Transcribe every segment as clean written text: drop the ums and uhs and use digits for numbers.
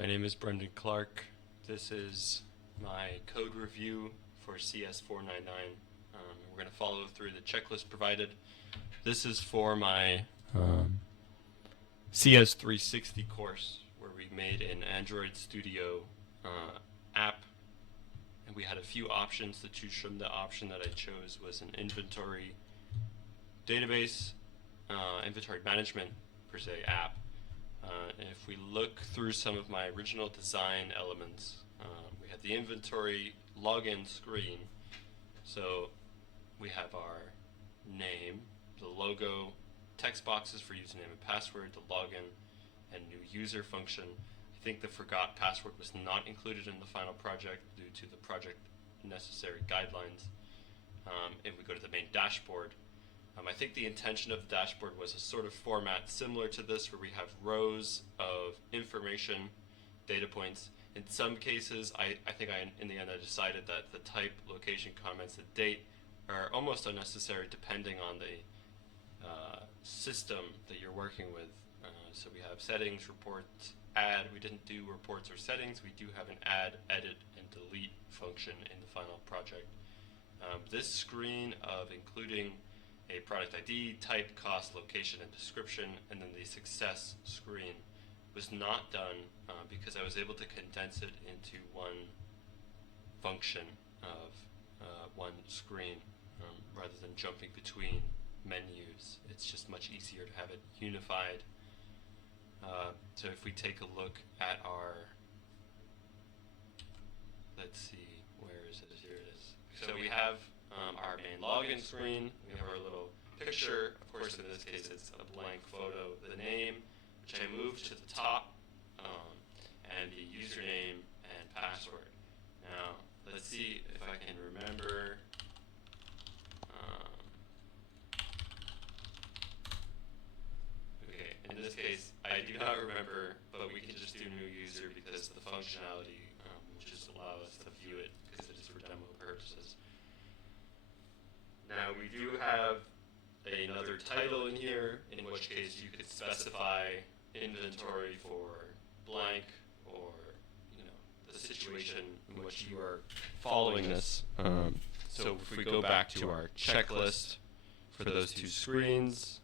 My name is Brendan Clark. This is my code review for CS499. We're going to follow through the checklist provided. This is for my CS360 course where we made an Android Studio app, and we had a few options to choose from. The option that I chose was an inventory database, inventory management per se app. And if we look through some of my original design elements, we have the inventory login screen. So we have our name, the logo, text boxes for username and password, the login, and new user function. I think the forgot password was not included in the final project due to the project necessary guidelines. If we go to the main dashboard, I think the intention of the dashboard was a sort of format similar to this, where we have rows of information, data points. In some cases, I think in the end I decided that the type, location, comments, and date are almost unnecessary depending on the system that you're working with. So we have settings, reports, add. We didn't do reports or settings. We do have an add, edit, and delete function in the final project. This screen of including a product ID, type, cost, location, and description, and then the success screen was not done because I was able to condense it into one function of one screen rather than jumping between menus. It's just much easier to have it unified. So if we take a look at our, let's see, where is it? Here it is. So we have our main login screen. We have our little picture. Of course, in this case, it's a blank photo. The name, which I moved to the top, and the username and password. Now, let's see if I can remember. Okay, in this case, I do not remember, but we can just do new user because the functionality will just allow us to view it because it is for demo purposes. Now we do have another title in here, in which case you could specify inventory for blank, or the situation in which you are following this. So if we go back to our checklist for those two screens,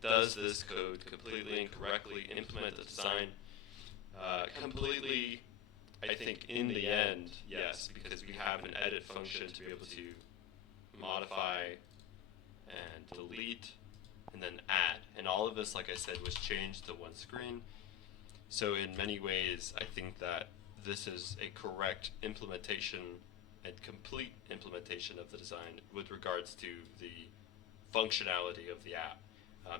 does this code completely and correctly implement the design? Completely, I think in the end, yes, because we have an edit function to be able to modify and delete and then add, and all of this, like I said, was changed to one screen. So in many ways I think that this is a correct implementation and complete implementation of the design with regards to the functionality of the app.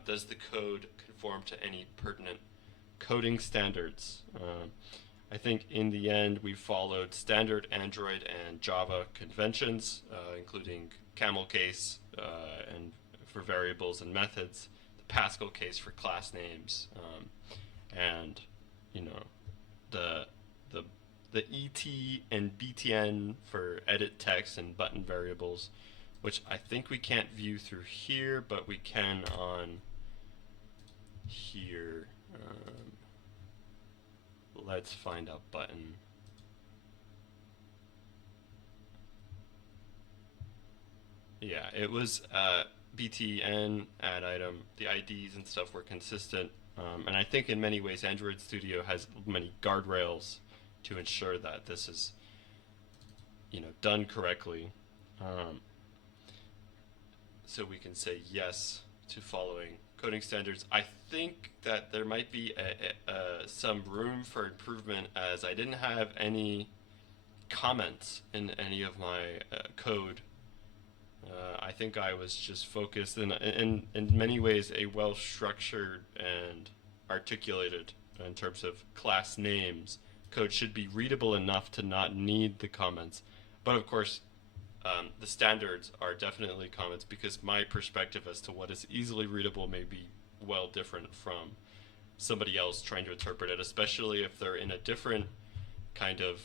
Does the code conform to any pertinent coding standards? I think in the end we followed standard Android and Java conventions, including camel case and for variables and methods, the Pascal case for class names, and the ET and BTN for edit text and button variables, which I think we can't view through here, but we can on here. Let's find a button. Yeah, it was BTN, add item. The IDs and stuff were consistent. And I think in many ways Android Studio has many guardrails to ensure that this is done correctly. So we can say yes to following coding standards. I think that there might be some room for improvement, as I didn't have any comments in any of my code. I think I was just focused in many ways a well-structured and articulated in terms of class names. Code should be readable enough to not need the comments. But of course, the standards are definitely comments, because my perspective as to what is easily readable may be well different from somebody else trying to interpret it, especially if they're in a different kind of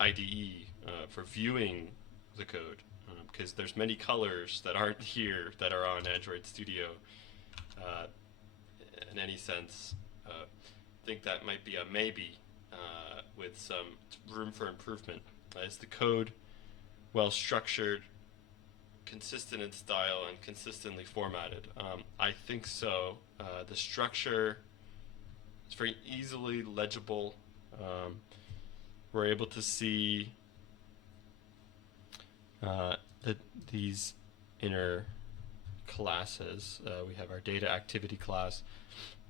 IDE for viewing the code, because there's many colors that aren't here that are on Android Studio in any sense. think that might be a maybe with some room for improvement. Is the code well structured, consistent in style, and consistently formatted? I think so. The structure is very easily legible. We're able to see that these inner classes. We have our data activity class.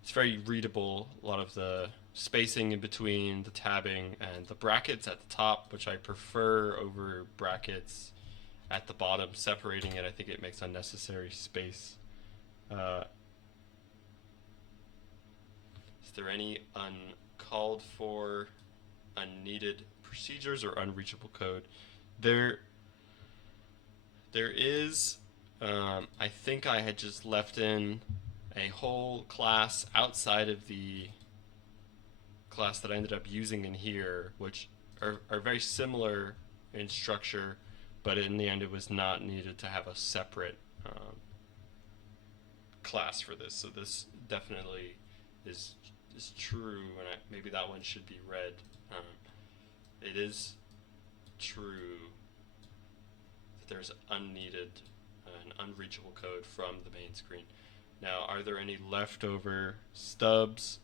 It's very readable. A lot of the spacing in between, the tabbing, and the brackets at the top, which I prefer over brackets at the bottom. Separating it, I think it makes unnecessary space. Is there any uncalled for, unneeded procedures or unreachable code? There is. I think I had just left in a whole class outside of the class that I ended up using in here, which are very similar in structure, but in the end it was not needed to have a separate class for this. So this definitely is true, and maybe that one should be read. It is true that there's unneeded and unreachable code from the main screen. Now, are there any leftover stubs?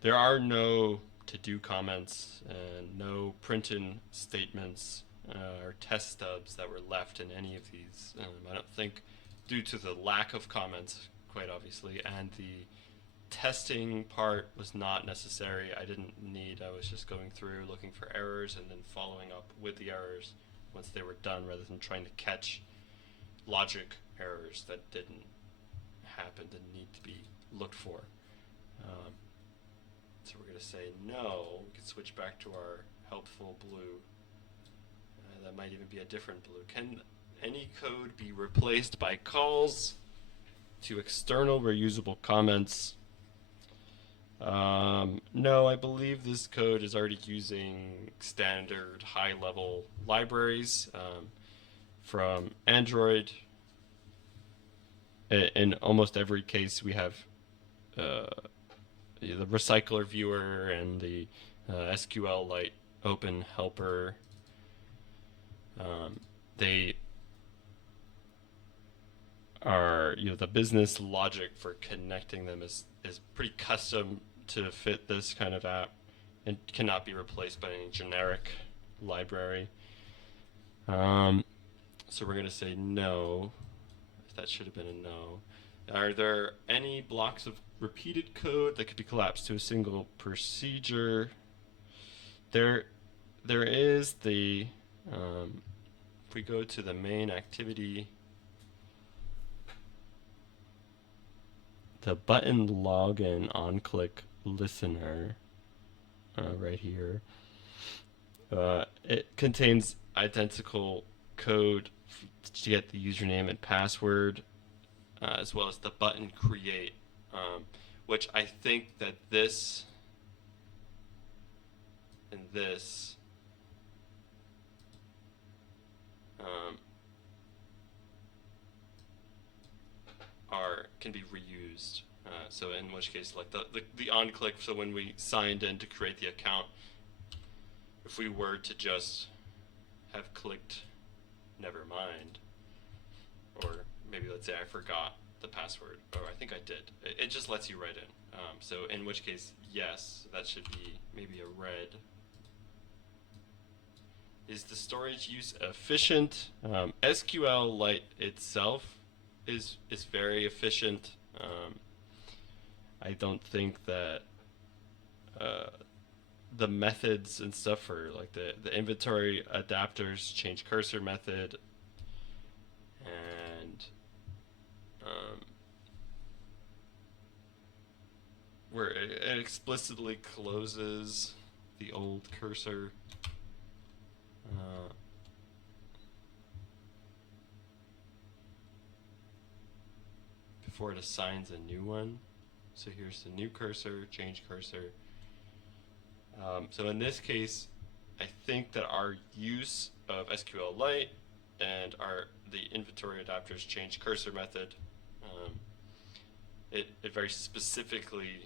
There are no to-do comments and no print-in statements or test stubs that were left in any of these. I don't think, due to the lack of comments, quite obviously, and the testing part was not necessary. I didn't need, I was just going through looking for errors and then following up with the errors once they were done, rather than trying to catch logic errors that didn't happen, didn't need to be looked for. So we're going to say no. We can switch back to our helpful blue. That might even be a different blue. Can any code be replaced by calls to external reusable comments? No, I believe this code is already using standard high-level libraries from Android. In almost every case, we have the recycler viewer and the SQLite open helper. They are, the business logic for connecting them is pretty custom to fit this kind of app and cannot be replaced by any generic library. So we're going to say no. That should have been a no. Are there any blocks of repeated code that could be collapsed to a single procedure? There is the, if we go to the main activity, the button login on click listener right here. It contains identical code to get the username and password, as well as the button create, which I think that this and this can be reused. So in which case, like the on click, so when we signed in to create the account, if we were to just have clicked never mind, or maybe let's say I forgot the password, or I think I did, it just lets you write in. So in which case, yes, that should be maybe a red. Is the storage use efficient? SQLite itself is very efficient. I don't think that the methods and stuff for like the inventory adapters, change cursor method, and where it explicitly closes the old cursor. Before it assigns a new one. So here's the new cursor, change cursor. So in this case, I think that our use of SQLite and the inventory adapters change cursor method, it it very specifically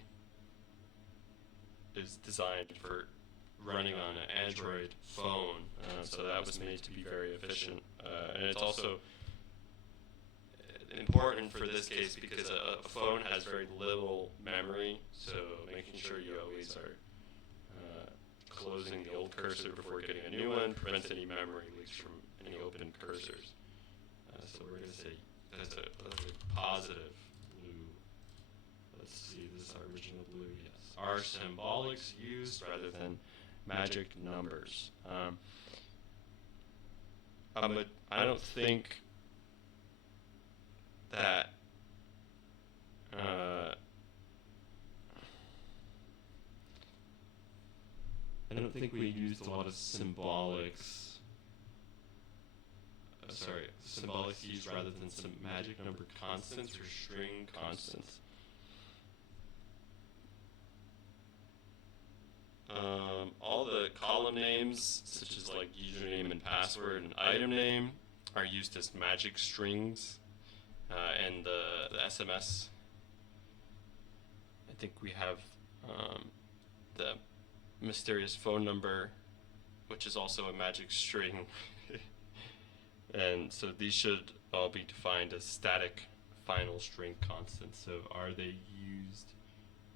is designed for running on an Android phone, so that was made to be very efficient. And it's also important for this case because a phone has very little memory, so making sure you always are closing the old cursor before getting a new one prevents any memory leaks from any open cursors. So we're going to say that's a positive blue. Let's see, this is our original blue, yes. Are symbolics used rather than magic numbers? I don't think that I don't think we used a lot of symbolics. Symbolics used rather than some magic number constants or string constants. All the column names, such as like username and password and item name, are used as magic strings. And the SMS, I think we have the mysterious phone number, which is also a magic string. And so these should all be defined as static final string constants. So are they used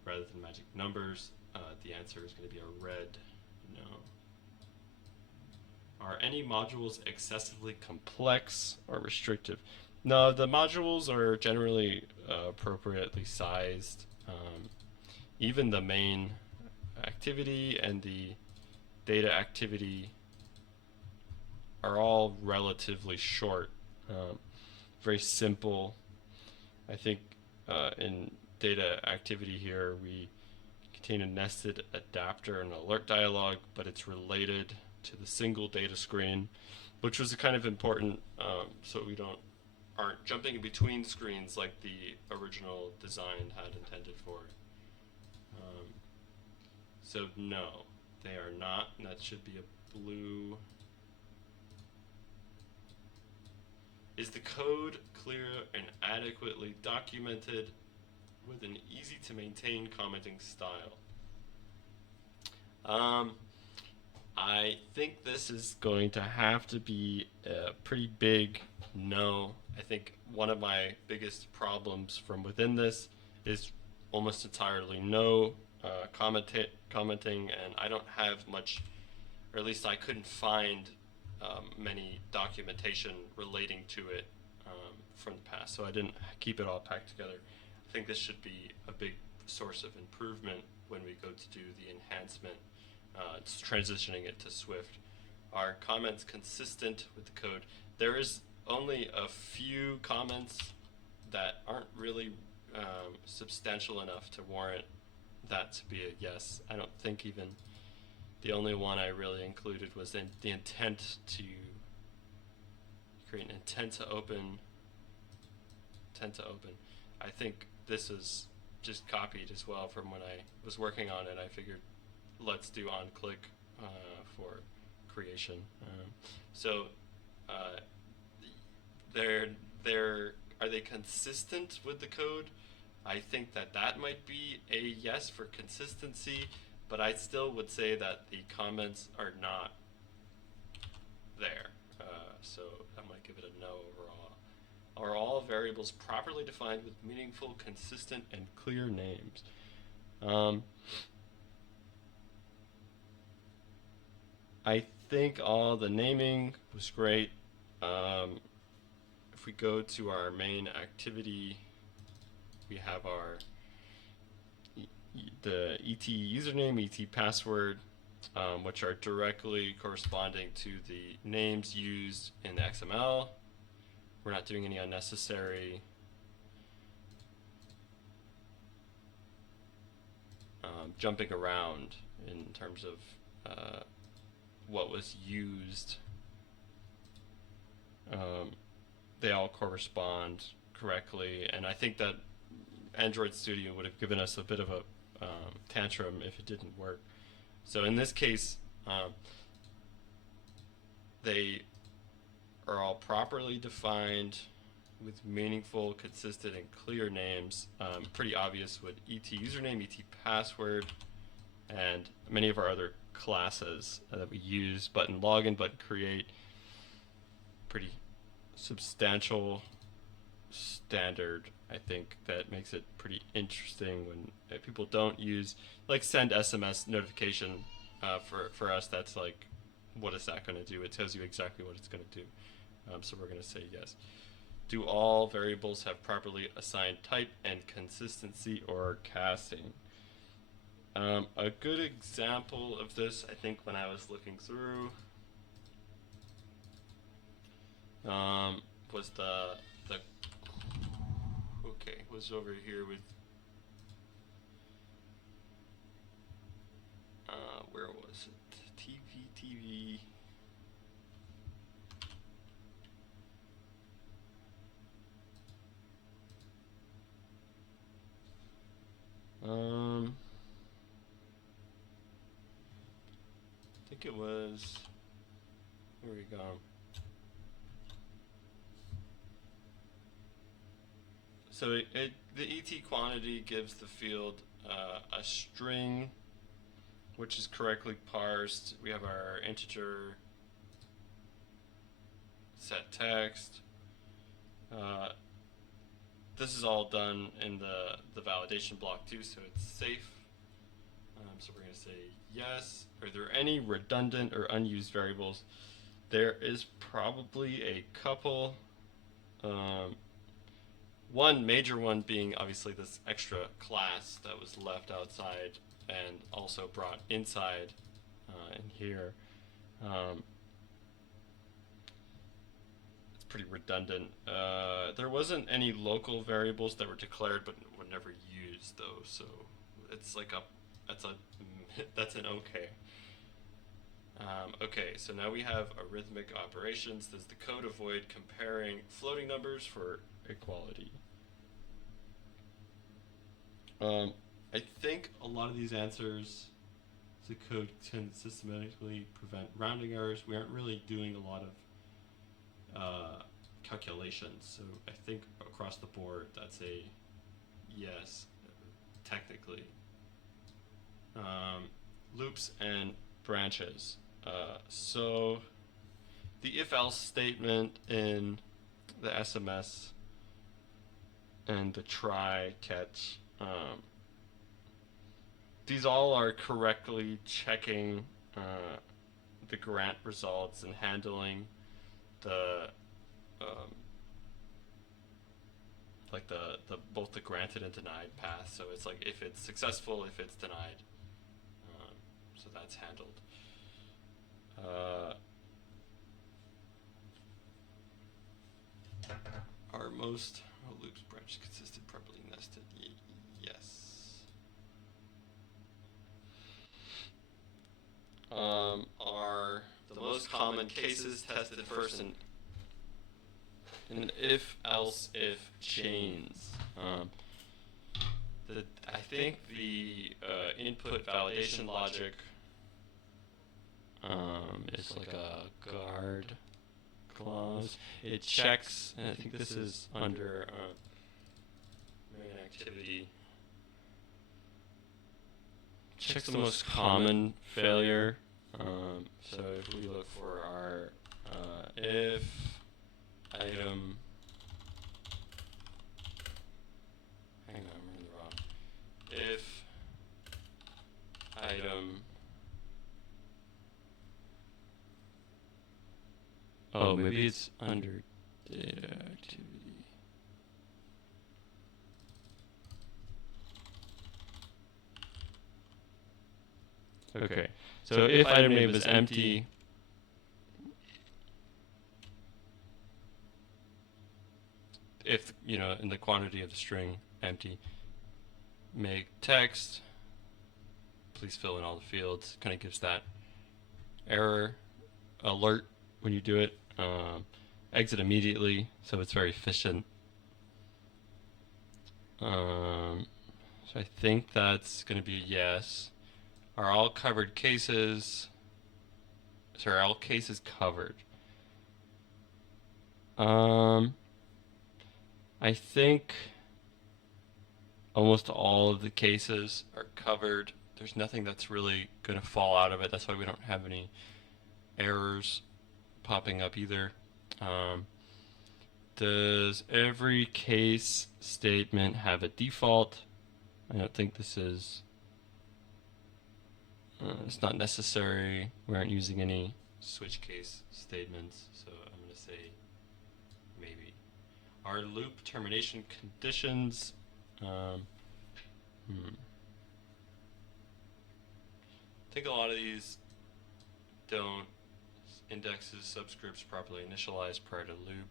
rather than magic numbers? The answer is going to be a red no. Are any modules excessively complex or restrictive? No, the modules are generally appropriately sized. Even the main activity and the data activity are all relatively short, very simple. I think in data activity here we contain a nested adapter and alert dialog, but it's related to the single data screen, which was kind of important so we aren't jumping in between screens like the original design had intended for. So no, they are not, and that should be a blue. Is the code clear and adequately documented with an easy to maintain commenting style? I think this is going to have to be a pretty big no. I think one of my biggest problems from within this is almost entirely no commenting, and I don't have much, or at least I couldn't find many documentation relating to it from the past, so I didn't keep it all packed together. I think this should be a big source of improvement when we go to do the enhancement, transitioning it to Swift. Are comments consistent with the code? There is only a few comments that aren't really substantial enough to warrant that to be a yes. I don't think even the only one I really included was the intent to create an intent to open. I think this is just copied as well from when I was working on it. I figured let's do on click for creation. Are they consistent with the code? I think that might be a yes for consistency, but I still would say that the comments are not there. So I might give it a no overall. Are all variables properly defined with meaningful, consistent, and clear names? I think all the naming was great. If we go to our main activity, we have the ET username, ET password, which are directly corresponding to the names used in the XML. We're not doing any unnecessary jumping around in terms of what was used. They all correspond correctly, and I think that Android Studio would have given us a bit of a tantrum if it didn't work. So in this case, they are all properly defined. with meaningful, consistent, and clear names. Pretty obvious with ET username, ET password, and many of our other classes that we use. Button login, button create. Pretty substantial standard, I think, that makes it pretty interesting when people don't use, like, send SMS notification. For us, that's like, what is that going to do? It tells you exactly what it's going to do. So we're going to say yes. Do all variables have properly assigned type and consistency or casting? A good example of this, I think, when I was looking through, was was over here with, where was it? TV. I think it was, where we go? So the ET quantity gives the field a string, which is correctly parsed. We have our integer set text. This is all done in the validation block too, so it's safe. So we're going to say yes. Are there any redundant or unused variables? There is probably a couple. One major one being obviously this extra class that was left outside and also brought inside in here. It's pretty redundant. There wasn't any local variables that were declared but were never used though, so it's like that's an okay. Okay, so now we have arithmetic operations. Does the code avoid comparing floating numbers for equality? I think a lot of these answers, the code can systematically prevent rounding errors. We aren't really doing a lot of calculations, so I think across the board that's a yes, technically. Loops and branches. So the if-else statement in the SMS and the try catch, these all are correctly checking the grant results and handling the like the both the granted and denied path. So it's like if it's successful, if it's denied. So that's handled. Are most loops branch consistent, properly nested? Yes. Are the most common cases tested first in if chains? I think the input validation logic is like a guard clause. It checks, and I think this is under main activity. Checks the most common failure. So if we look for our if item, hang on, I'm really wrong. If item, oh, maybe it's under data activity. Okay, so if item name is empty, if, in the quantity of the string empty, make text, please fill in all the fields, kind of gives that error alert when you do it. Exit immediately, so it's very efficient. So I think that's going to be a yes. Are all covered cases? So are all cases covered? I think almost all of the cases are covered. There's nothing that's really going to fall out of it. That's why we don't have any errors popping up either. Does every case statement have a default? I don't think this is. It's not necessary. We aren't using any switch case statements, so I'm going to say maybe. Our loop termination conditions. I think a lot of these don't indexes subscripts properly initialized prior to loop.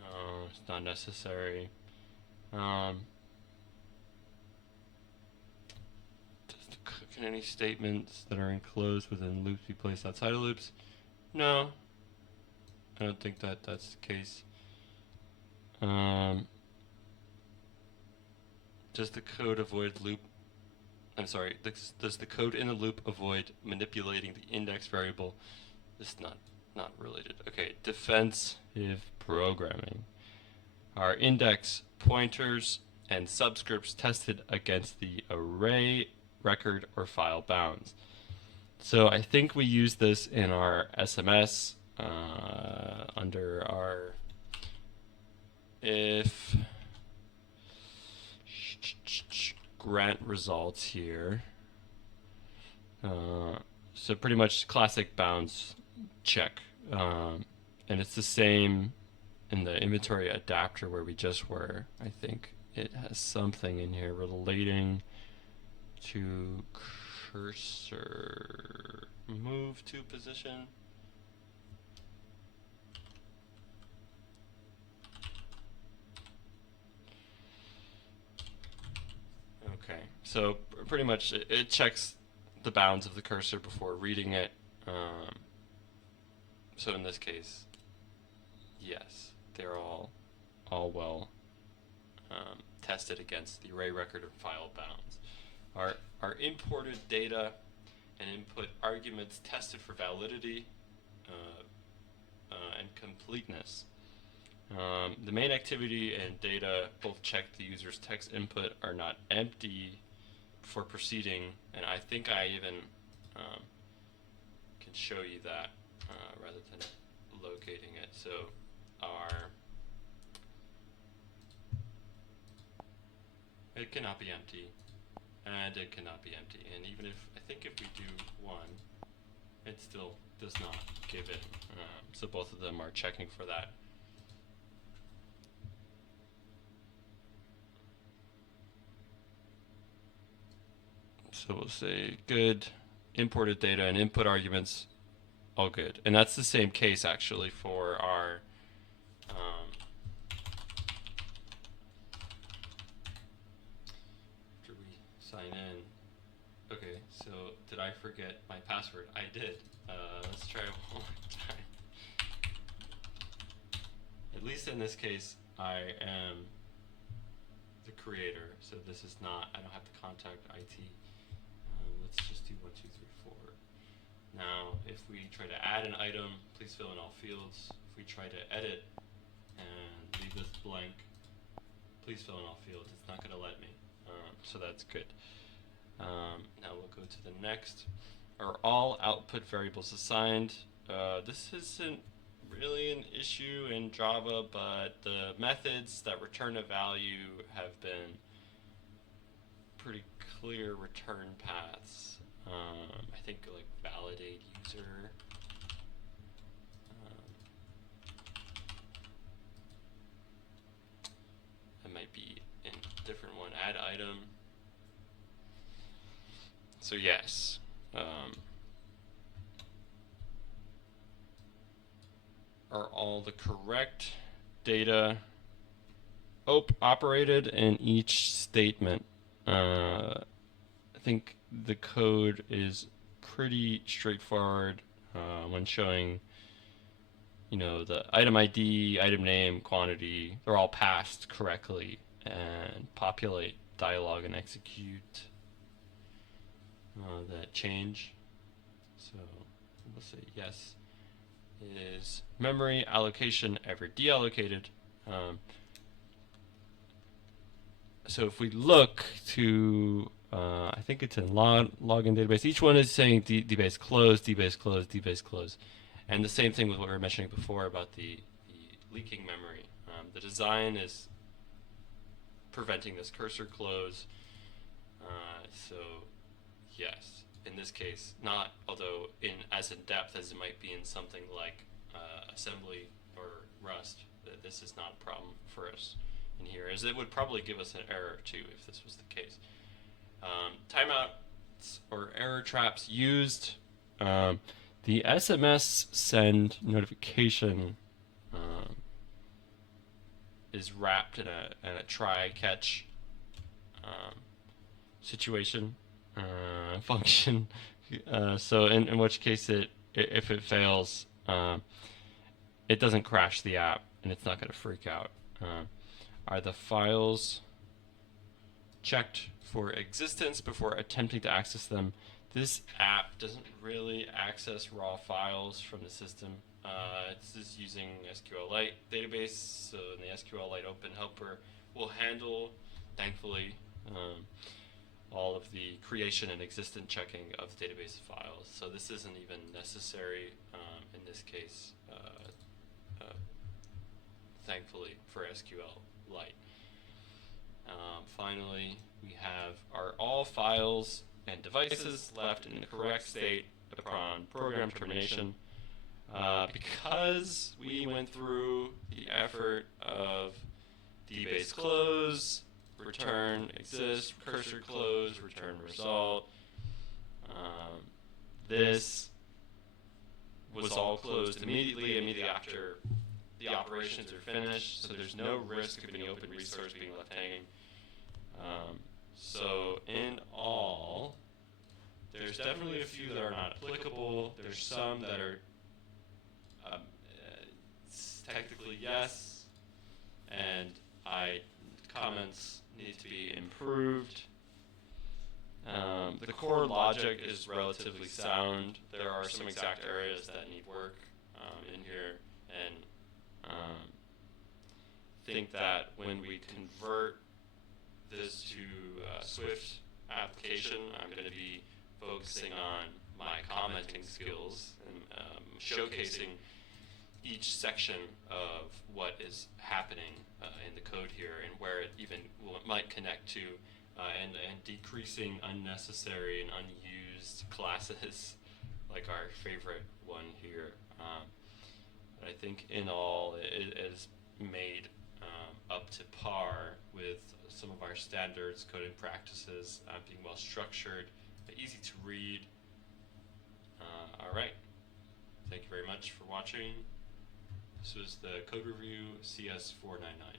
No, it's not necessary. Can any statements that are enclosed within loops be placed outside of loops? No, I don't think that that's the case. Does the code avoid loop? I'm sorry. Does the code in a loop avoid manipulating the index variable? This is not related. Okay, defensive programming. Are index pointers and subscripts tested against the array, record, or file bounds? So I think we use this in our SMS under our if grant results here. So pretty much classic bounds check. And it's the same in the inventory adapter where we just were. I think it has something in here relating to cursor move to position. Okay, so pretty much it checks the bounds of the cursor before reading it. So in this case, yes, they're all well tested against the array, record, and file bounds. Our imported data and input arguments tested for validity and completeness. The main activity and data both check the user's text input are not empty before proceeding, and I think I even can show you that rather than locating it. So it cannot be empty, and it cannot be empty, and even if I think if we do one, it still does not give it. So both of them are checking for that. So we'll say good, imported data and input arguments, all good. And that's the same case actually for our after we sign in. Okay, so did I forget my password? I did. Let's try it one more time. At least in this case, I am the creator, so this is not, I don't have to contact IT. Let's just do 1, 2, 3, 4. Now, if we try to add an item, please fill in all fields. If we try to edit and leave this blank, please fill in all fields. It's not going to let me. So that's good. Now we'll go to the next. Are all output variables assigned? This isn't really an issue in Java, but the methods that return a value have been pretty clear return paths. I think like validate user. That might be in a different one. Add item. So yes. Are all the correct data operated in each statement? I think the code is pretty straightforward when showing, the item ID, item name, quantity. They're all passed correctly, and populate dialog and execute that change. So we'll say yes. Is memory allocation ever deallocated? so if we look to, I think it's in login database. Each one is saying dbase close, dbase close, dbase close, and the same thing with what we were mentioning before about the leaking memory. The design is preventing this cursor close. So yes, in this case, not although as in depth as it might be in something like assembly or Rust, this is not a problem for us in here, as it would probably give us an error too if this was the case. Timeouts or error traps used. The SMS send notification is wrapped in a try catch situation function. So in which case if it fails, it doesn't crash the app and it's not going to freak out. Are the files checked for existence before attempting to access them? This app doesn't really access raw files from the system. It's just using SQLite database, so the SQLite Open Helper will handle, thankfully, all of the creation and existent checking of database files. So this isn't even necessary in this case, thankfully, for SQLite. Finally, we have, are all files and devices left in the correct state upon program termination? Because we went through the effort of dbase close, return exist, cursor close, return result, this was all closed immediately after the operations are finished, so there's no risk of any open resource being left hanging. So in all, there's definitely a few that are not applicable. There's some that are technically yes, and comments need to be improved. The core logic is relatively sound. There are some exact areas that need work in here, and think that when we convert this to Swift application, I'm going to be focusing on my commenting skills and showcasing each section of what is happening in the code here and where it even might connect to, and decreasing unnecessary and unused classes like our favorite one here. I think in all it is made up to par with some of our standards, coding practices, being well structured, easy to read. All right, thank you very much for watching. This was the code review CS499.